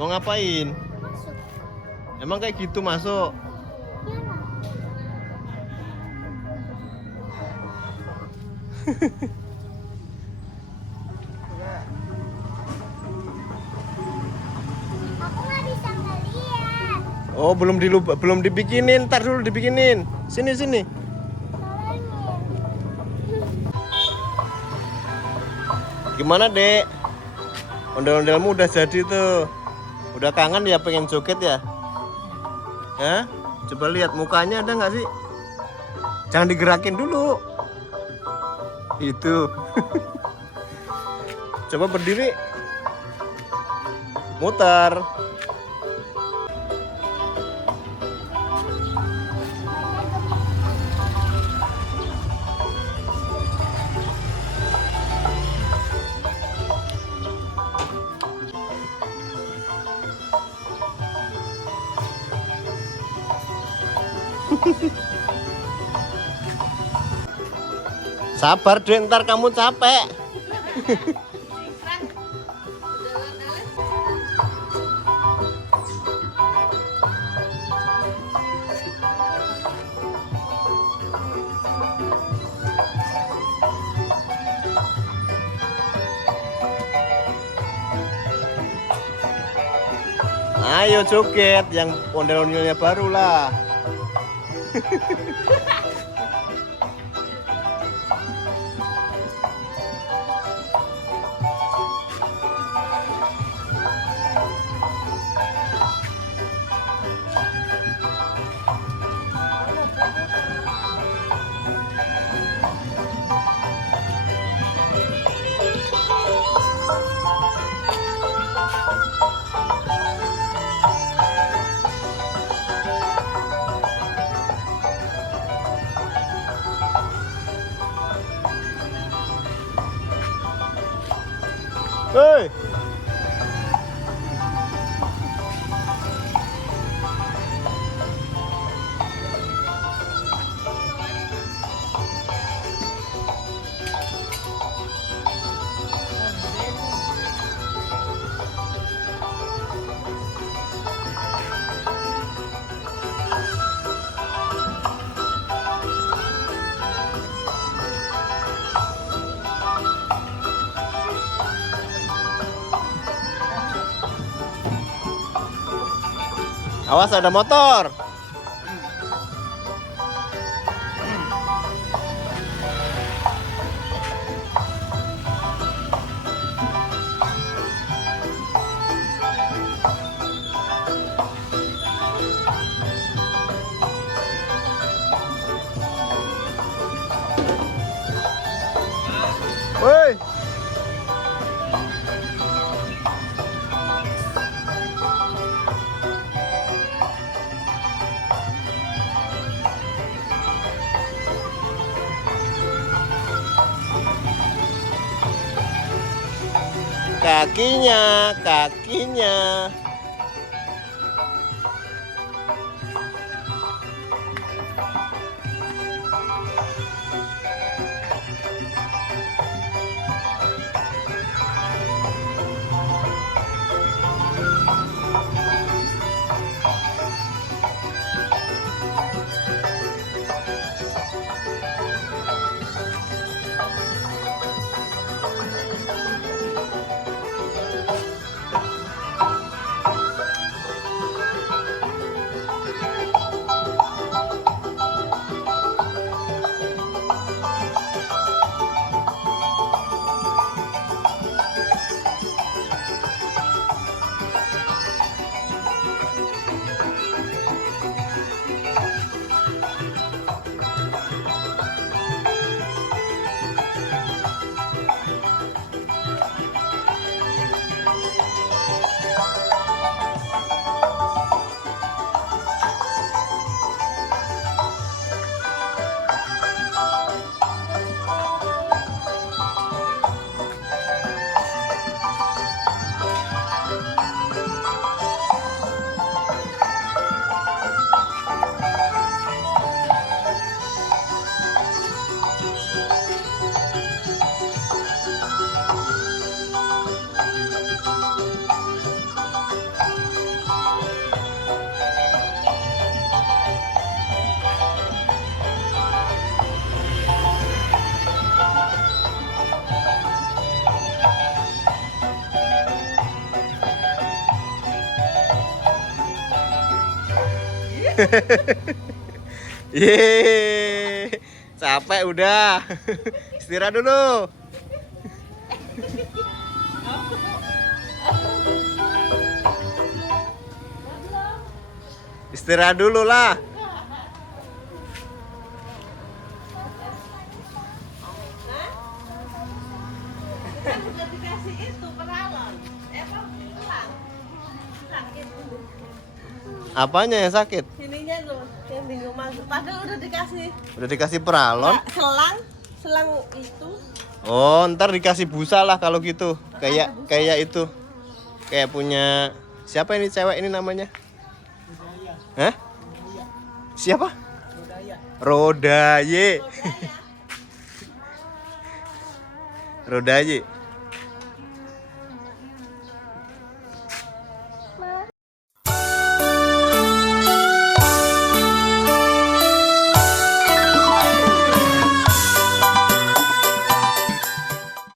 Mau ngapain? Masuk. Emang kayak gitu masuk? Iyalah. Aku nggak bisa ngeliat. Oh, belum dibikinin. Ntar dulu dibikinin. Sini sini. Tolongin. Gimana, Dek? Ondel-ondelmu udah jadi tuh. Udah kangen ya pengen joget ya? Hah? Coba lihat mukanya ada nggak sih? Jangan digerakin dulu. Itu. Coba berdiri. Muter. Sabar, Dek, ntar kamu capek. Ayo joget yang ondel-ondelnya baru lah. Hei. Awas ada motor. Woi. Kakinya, kakinya. Yeay, capek udah. Istirahat dulu. Istirahat dulu lah. Kan udah dikasih itu peralon. Tulang. Sakit. Apanya yang sakit? Sininya tuh yang bingung masuk. Padahal udah dikasih Udah dikasih peralon. selang itu. Oh, ntar dikasih busa lah kalau gitu. Kayak itu. Kayak punya siapa ini cewek ini namanya? Hah? Siapa? Rodaye. Rodaye.